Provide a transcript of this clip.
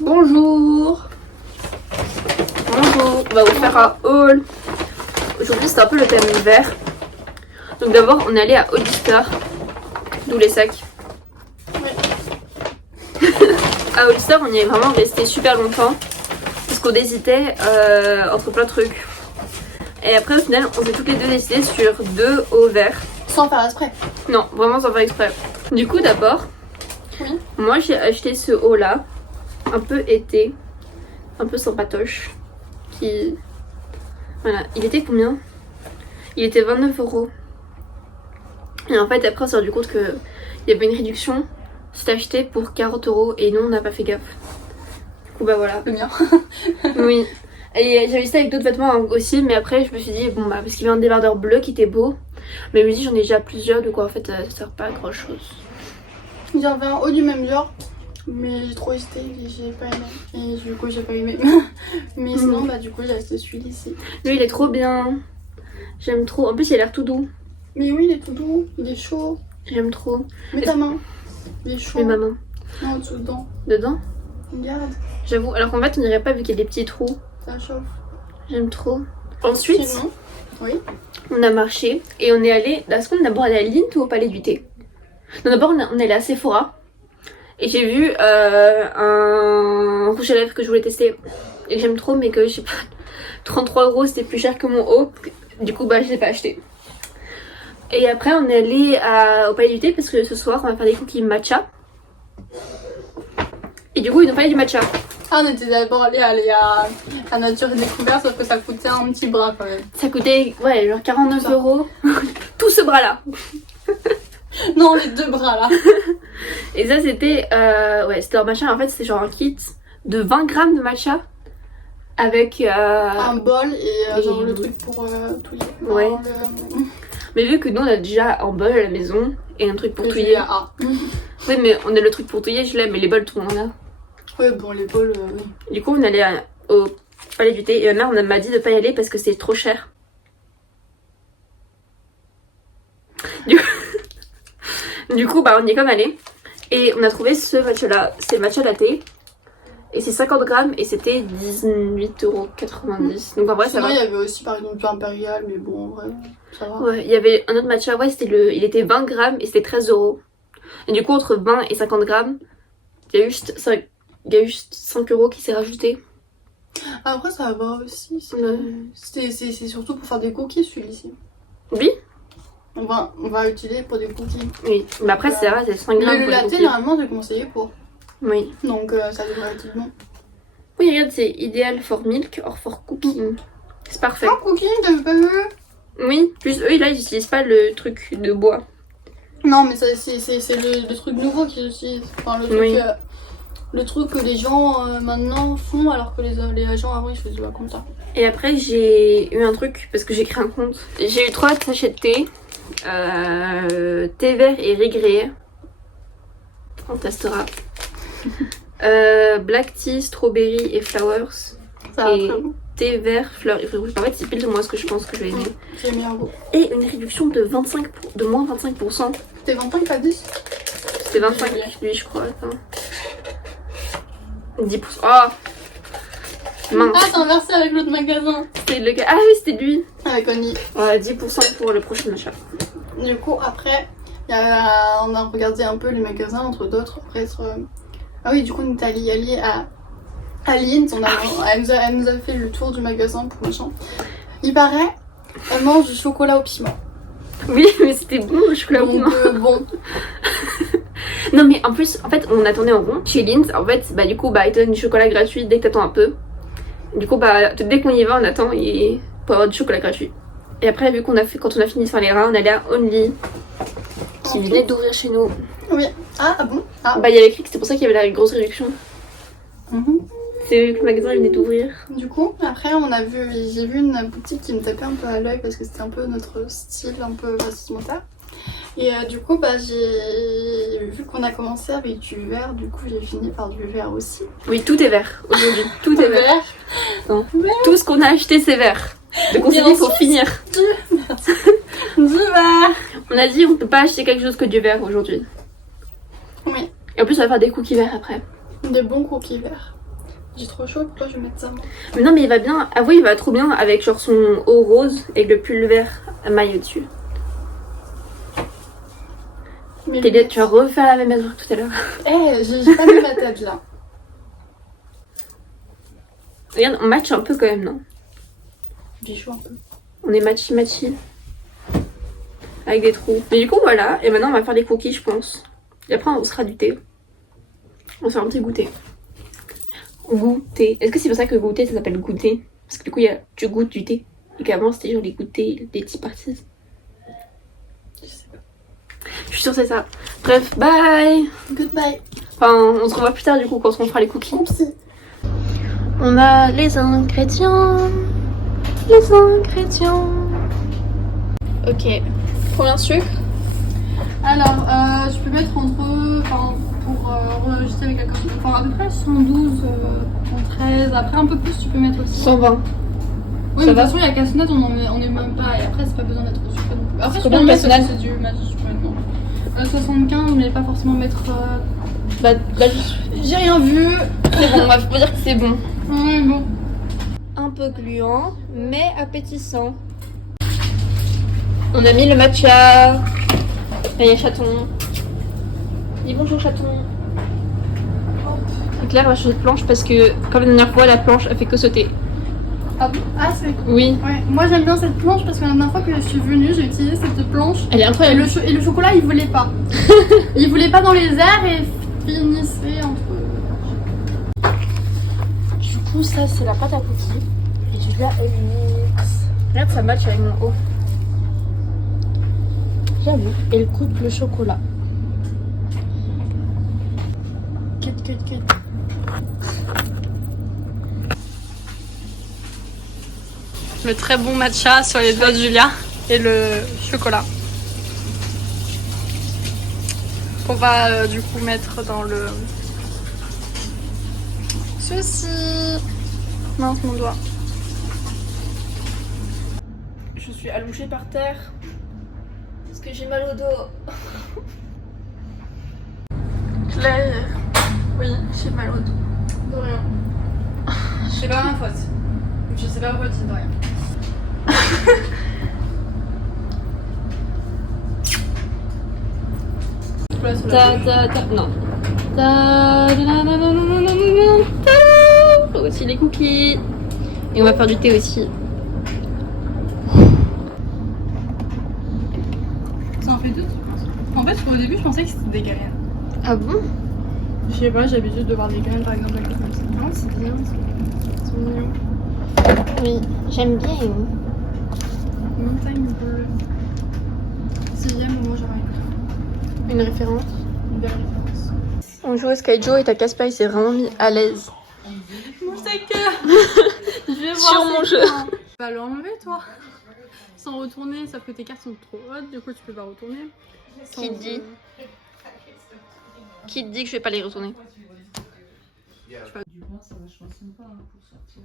Bonjour. Bonjour. On va vous faire un haul. Aujourd'hui c'est un peu le thème hiver. Donc d'abord on est allé à Hollister. D'où les sacs. Ouais. À Hollister on y est vraiment resté super longtemps. Parce qu'on hésitait entre plein de trucs. Et après au final on s'est toutes les deux décidées sur 2 hauts verts. Sans faire exprès. Non, vraiment sans faire exprès. Du coup d'abord, Oui. moi j'ai acheté ce haut là. Un peu été. Un peu sympatoche. Qui... Voilà. Il était combien? Il était 29 €. Et en fait après on s'est rendu compte qu'il y avait une réduction. C'était acheté pour 40 € et nous on n'a pas fait gaffe. Du coup bah voilà. Le mien. Oui. Et j'avais essayé avec d'autres vêtements aussi, mais après je me suis dit bon bah parce qu'il y avait un débardeur bleu qui était beau. Mais je me dis j'en ai déjà plusieurs, donc en fait ça sert pas à grand chose. J'en avais un haut du même genre. Mais j'ai trop hésité et j'ai pas aimé. Et du coup j'ai pas aimé. Mais sinon bah du coup j'ai acheté celui-là ici. Lui il est trop bien. J'aime trop. En plus il a l'air tout doux. Mais oui il est tout doux, il est chaud. J'aime trop. Mets ta main. Il est chaud. Mais maman. Non en dessous dedans. Dedans? Regarde, J'avoue. Alors qu'en fait on dirait pas vu qu'il y a des petits trous. ça chauffe. J'aime trop. Ensuite Sinon, oui. on a marché et on est allé. Est-ce qu'on est d'abord allé à Lindt ou au Palais du Thé? Non d'abord on est allé à Sephora. Et j'ai vu un rouge à lèvres que je voulais tester. Et que j'aime trop mais que je sais pas. 33 € c'était plus cher que mon haut. Du coup bah je l'ai pas acheté. Et après on est allé au Palais du Thé parce que ce soir on va faire des cookies matcha. Et du coup ils nous parlaient du matcha. Ah on était d'abord allé à Nature et Découverte sauf que ça coûtait un petit bras quand même. Ça coûtait ouais genre 49 €. Tout ce bras là. Non les deux bras là. Et ça c'était ouais c'était un matcha, en fait c'était genre un kit de 20 grammes de matcha. Avec Un bol et genre et- le truc pour touiller. Ouais. Non, Mais vu que nous on a déjà un bol à la maison et un truc pour touiller. Ah. Oui mais on a le truc pour touiller, je l'ai, mais les bols tout le monde en a. Ouais bon les bols oui. Du coup on allait au Palais du Thé et ma mère m'a dit de pas y aller parce que c'est trop cher. Du coup bah on y est comme allé et on a trouvé ce matcha là, c'est le matcha latte et c'est 50 grammes et c'était 18,90 €. Donc en vrai ça Sinon va. il y avait aussi par exemple du impérial mais bon en vrai ça va. Ouais, il y avait un autre matcha, ouais il était 20 grammes et c'était 13 €. Et du coup entre 20 et 50 grammes, il y a juste 5 € qui s'est rajouté. Après ça va aussi. Ouais. C'est surtout pour faire des cookies celui-ci. Oui. On va utiliser pour des cookies. Oui, mais après c'est vrai, c'est 5 grammes Mais le pour les latte cookies. normalement j'ai conseillé pour. Oui. Donc ça devrait être bon. Oui, regarde, c'est idéal for milk or for cooking. C'est parfait. Ah cookie t'avais pas vu? Oui, plus eux là ils utilisent pas le truc de bois. Non mais ça c'est le truc nouveau qu'ils utilisent. Enfin le truc, Oui. le truc que les gens maintenant font alors que les gens avant ils faisaient pas comme ça. Et après j'ai eu un truc parce que j'ai créé un compte. J'ai eu 3 sachets de thé. Thé vert et riz grillé. On testera. Black tea, strawberry et flowers. Ça va Et très bon. thé vert, fleurs. En fait c'est pile de moi ce que je pense que je vais aimer. J'ai mis un goût. Et une réduction de moins 25%. T'es 25 pas 10? C'était 25 lui je crois. Attends. 10%. Oh mince. Ah, c'est inversé avec l'autre magasin. C'était lequel? Ah oui c'était lui. Avec Oni. Ouais, 10% pour le prochain achat. Du coup, après, on a regardé un peu les magasins entre d'autres. Après être. Ah oui, du coup, on est allé à Lindt. Elle nous a fait le tour du magasin pour machin. Il paraît, elle mange du chocolat au piment. Oui mais c'était bon le chocolat au piment. Donc, bon. Non mais en plus, en fait, on attendait en rond chez Lindt. En fait, bah du coup, bah ils te donnent du chocolat gratuit dès que t'attends un peu. Du coup, bah dès qu'on y va, on attend et pour avoir du chocolat gratuit. Et après, vu quand on a fini de faire les reins, on allait à Only qui venait d'ouvrir chez nous. Oui. Ah bon? Ah. Bah il y avait écrit que c'était pour ça qu'il y avait la grosse réduction. Mhm. C'est que le magasin il venait d'ouvrir. Du coup, après, j'ai vu une boutique qui me tapait un peu à l'œil parce que c'était un peu notre style, un peu vestimentaire. Et du coup, bah, j'ai vu qu'on a commencé avec du vert, du coup, j'ai fini par du vert aussi. Oui, tout est vert aujourd'hui. Tout est vert. Non. Vert. Tout ce qu'on a acheté c'est vert. Donc on s'est Et dit il faut ensuite, finir. Du vert. On a dit on peut pas acheter quelque chose que du vert aujourd'hui. Oui, Et en plus on va faire des cookies verts après. des bons cookies verts. J'ai trop chaud, pourquoi je vais mettre ça moi? Mais non, mais il va bien. Ah oui, il va trop bien avec genre son haut rose et le pull vert maille au-dessus. Mais Tu vas refaire la même erreur que tout à l'heure. Eh, j'ai pas mis ma tête là. Regarde, on match un peu quand même, non? J'ai chaud un peu. On est matchy. Avec des trous. Mais du coup, voilà. Et maintenant, on va faire les cookies, je pense. Et après, on sera du thé. On va faire un petit goûter. Goûter. Est-ce que c'est pour ça que goûter, ça s'appelle goûter? Parce que du coup, tu goûtes du thé. Et qu'avant, c'était genre les goûters, des tea parties. Je sais pas. Je suis sûre que c'est ça. Bref, bye! Goodbye. Enfin, on se revoit plus tard du coup quand on fera les cookies. Oupsie. On a les ingrédients. Les ingrédients. Ok. Combien de sucre? Alors, je peux mettre enfin, pour enregistrer avec la copine, enfin à peu près 112, 113. Après, un peu plus, tu peux mettre aussi. 120. Oui, mais de toute façon, il y a cassonade, on est même pas. Et après, c'est pas besoin d'être trop sucré non plus. Après, je peux le mettre parce que c'est du match, je peux le mettre. 75, mais pas forcément mettre. Bah, J'ai rien vu. c'est bon, on va dire que c'est bon. Ouais, bon. Un peu gluant, mais appétissant. On a mis le matcha. Là, il y a chaton. Dis bonjour chaton. Claire va changer de planche parce que, comme la dernière fois, la planche a fait que sauter. Ah bon? Ah, c'est. Oui. Ouais, moi j'aime bien cette planche parce que la dernière fois que je suis venue, j'ai utilisé cette planche. Elle est Et incroyable. le chocolat, il voulait pas. Il voulait pas dans les airs et finissait entre. Du coup, ça, c'est la pâte à cookies. Et je la mix. Regarde, ça match avec mon haut. J'avoue. Elle coûte le chocolat. Cut. Le très bon matcha sur les doigts de Julia et le chocolat. On va du coup mettre dans le. Ceci. Mince, mon doigt. Je suis allongée par terre. Parce que j'ai mal au dos. Claire. Oui, j'ai mal au dos. De rien. C'est pas ma faute. Je sais pas pourquoi tu dis de rien. Non. Aussi les cookies. Et on va faire du thé aussi. Ça en fait deux, tu penses? En fait, au début, je pensais que c'était des graines. Ah bon? Je sais pas, j'ai l'habitude de voir des graines par exemple avec comme ça. Non, c'est bien, c'est mignon. Oui, j'aime bien. Montagne bleue. 6ème, moi j'aurais Une référence. une belle référence. On joue au Skyjo et ta Casper il s'est vraiment mis à l'aise. Mon shaker. Je vais voir Sur mon jeu. Tu vas l'enlever toi? Sans retourner, sauf que tes cartes sont trop hautes, du coup tu peux pas retourner. Qui te dit? Qui te dit que je vais pas les retourner? Du moins, ça vachement sympa pour sortir.